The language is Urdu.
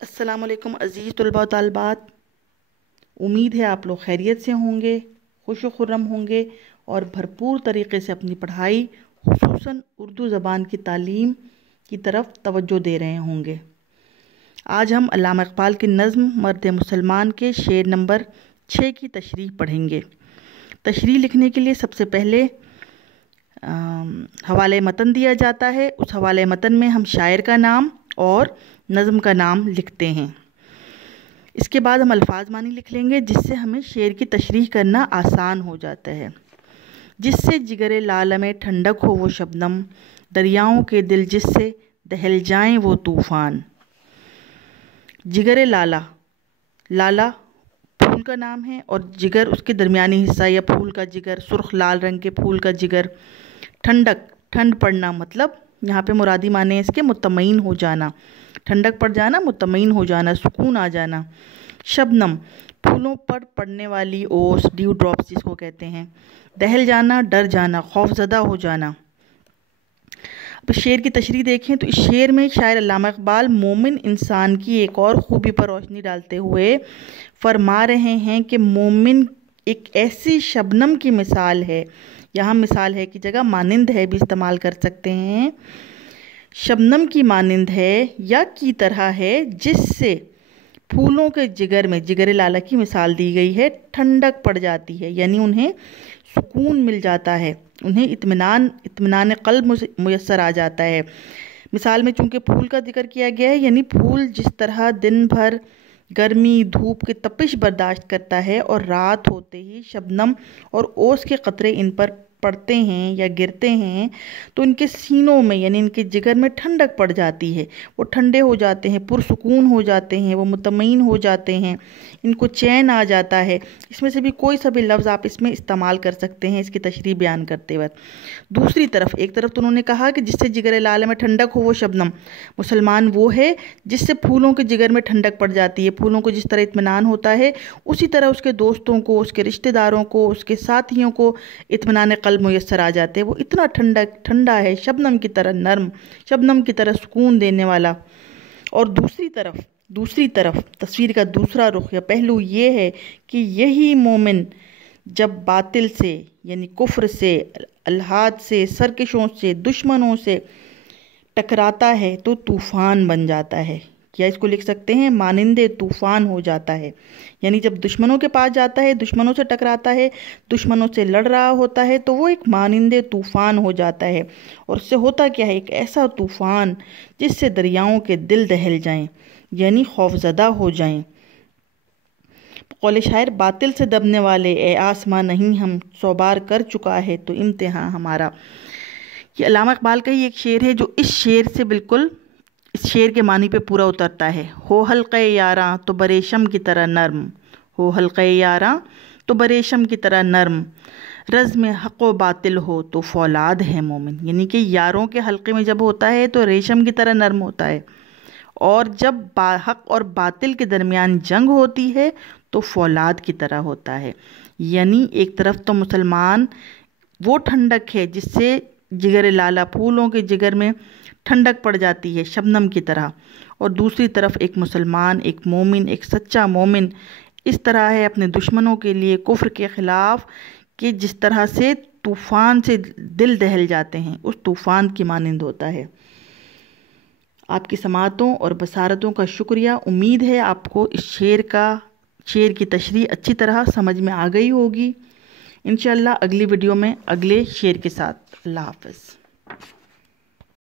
السلام علیکم عزیز طلباء و طالبات، امید ہے آپ لوگ خیریت سے ہوں گے، خوش و خرم ہوں گے اور بھرپور طریقے سے اپنی پڑھائی خصوصاً اردو زبان کی تعلیم کی طرف توجہ دے رہے ہوں گے۔ آج ہم علامہ اقبال کی نظم مرد مسلمان کے شعر نمبر 6 کی تشریح پڑھیں گے۔ تشریح لکھنے کے لیے سب سے پہلے حوالے متن دیا جاتا ہے، اس حوالے متن میں ہم شاعر کا نام اور نظم کا نام لکھتے ہیں۔ اس کے بعد ہم الفاظ معنی لکھ لیں گے، جس سے ہمیں شعر کی تشریح کرنا آسان ہو جاتا ہے۔ جس سے جگر لالہ میں ٹھنڈک ہو وہ شبنم، دریاؤں کے دل جس سے دہل جائیں وہ طوفان۔ جگر لالہ، لالہ پھول کا نام ہے اور جگر اس کے درمیانی حصہ یا پھول کا جگر، سرخ لال رنگ کے پھول کا جگر۔ ٹھنڈک، ٹھنڈ پڑنا، مطلب یہاں پہ مرادی معنی ہے اس کے مطمئن ہو جانا، ٹھنڈک پڑ جانا، مطمئن ہو جانا، سکون آ جانا۔ شبنم، پھولوں پر پڑنے والی اوس، ڈیو ڈراپس جس کو کہتے ہیں۔ دہل جانا، ڈر جانا، خوف زدہ ہو جانا۔ اب شعر کی تشریح دیکھیں تو اس شعر میں شاعر علامہ اقبال مومن انسان کی ایک اور خوبی پر روشنی ڈالتے ہوئے فرما رہے ہیں کہ مومن ایک ایسی شبنم کی مثال ہے، یہاں مثال ہے کی جگہ مانند ہے بھی استعمال کر سکتے ہیں۔ شبنم کی مانند ہے یا کی طرح ہے، جس سے پھولوں کے جگر میں، جگر لالہ کی مثال دی گئی ہے، ٹھنڈک پڑ جاتی ہے، یعنی انہیں سکون مل جاتا ہے، انہیں اطمینان قلب میسر آ جاتا ہے۔ مثال میں چونکہ پھول کا ذکر کیا گیا ہے، یعنی پھول جس طرح دن بھر گرمی دھوپ کی تپش برداشت کرتا ہے اور رات ہوتے ہی شبنم اور اوس کے قطرے ان پر پڑتے ہیں یا گرتے ہیں تو ان کے سینوں میں یعنی ان کے جگر میں ٹھنڈک پڑ جاتی ہے، وہ ٹھنڈے ہو جاتے ہیں، پرسکون ہو جاتے ہیں، وہ مطمئن ہو جاتے ہیں، ان کو چین آ جاتا ہے۔ اس میں سے بھی کوئی سا بھی لفظ آپ اس میں استعمال کر سکتے ہیں اس کی تشریح بیان کرتے وقت۔ دوسری طرف، ایک طرف تو انہوں نے کہا کہ جس سے جگر لالہ میں ٹھنڈک ہو وہ شبنم، مسلمان وہ ہے جس سے پھولوں کے جگر میں ٹھنڈک پڑ جاتی ہے، پھولوں کو جس طرح اطمینان ہوتا ہے اسی طرح اس کے دوستوں کو، اس کے رشتہ داروں کو، اس کے ساتھیوں کو اطمینان قلب میسر آ جاتے ہیں۔ وہ اتنا ٹھنڈا ہے، شبنم کی طرح نرم، شبنم کی طرح سکون دینے والا۔ اور دوسری طرف تصویر کا دوسرا رخ یا پہلو یہ ہے کہ یہی مومن جب باطل سے یعنی کفر سے، الحاد سے، سرکشوں سے، دشمنوں سے ٹکراتا ہے تو طوفان بن جاتا ہے، یا اس کو لکھ سکتے ہیں مانند طوفان ہو جاتا ہے۔ یعنی جب دشمنوں کے پاس جاتا ہے، دشمنوں سے ٹکراتا ہے، دشمنوں سے لڑ رہا ہوتا ہے تو وہ ایک مانند طوفان ہو جاتا ہے۔ اور اس سے ہوتا کیا ہے؟ ایک ایسا طوفان جس سے دریاؤں کے دل دہل جائیں، یعنی خوف زدہ ہو جائیں۔ قول شاعر، باطل سے دبنے والے اے آسمان نہیں ہم، 100 بار کر چکا ہے تو امتحان ہمارا۔ یہ علامہ اقبال کا ہی ایک شعر ہے جو اس شعر سے بالکل اس شعر کے معنی پہ پورا اترتا ہے۔ ہو حلقہ یاراں تو بریشم کی طرح نرم، ہو حلقہ یاراں تو بریشم کی طرح نرم، رزم حق و باطل ہو تو فولاد ہے مومن۔ یعنی کہ یاروں کے حلقے میں جب ہوتا ہے تو ریشم کی طرح نرم ہوتا ہے، اور جب حق اور باطل کے درمیان جنگ ہوتی ہے تو فولاد کی طرح ہوتا ہے۔ یعنی ایک طرف تو مسلمان وہ ٹھنڈک ہے جس سے جگر لالہ، پھولوں کے جگر میں ٹھنڈک پڑ جاتی ہے شبنم کی طرح، اور دوسری طرف ایک مسلمان، ایک مومن، ایک سچا مومن اس طرح ہے اپنے دشمنوں کے لیے، کفر کے خلاف، کہ جس طرح سے طوفان سے دل دہل جاتے ہیں، اس طوفان کی مانند ہوتا ہے۔ آپ کی سماعتوں اور بصارتوں کا شکریہ۔ امید ہے آپ کو اس شعر کی تشریح اچھی طرح سمجھ میں آ گئی ہوگی۔ انشاءاللہ اگلی ویڈیو میں اگلے شعر کے ساتھ۔ اللہ حافظ۔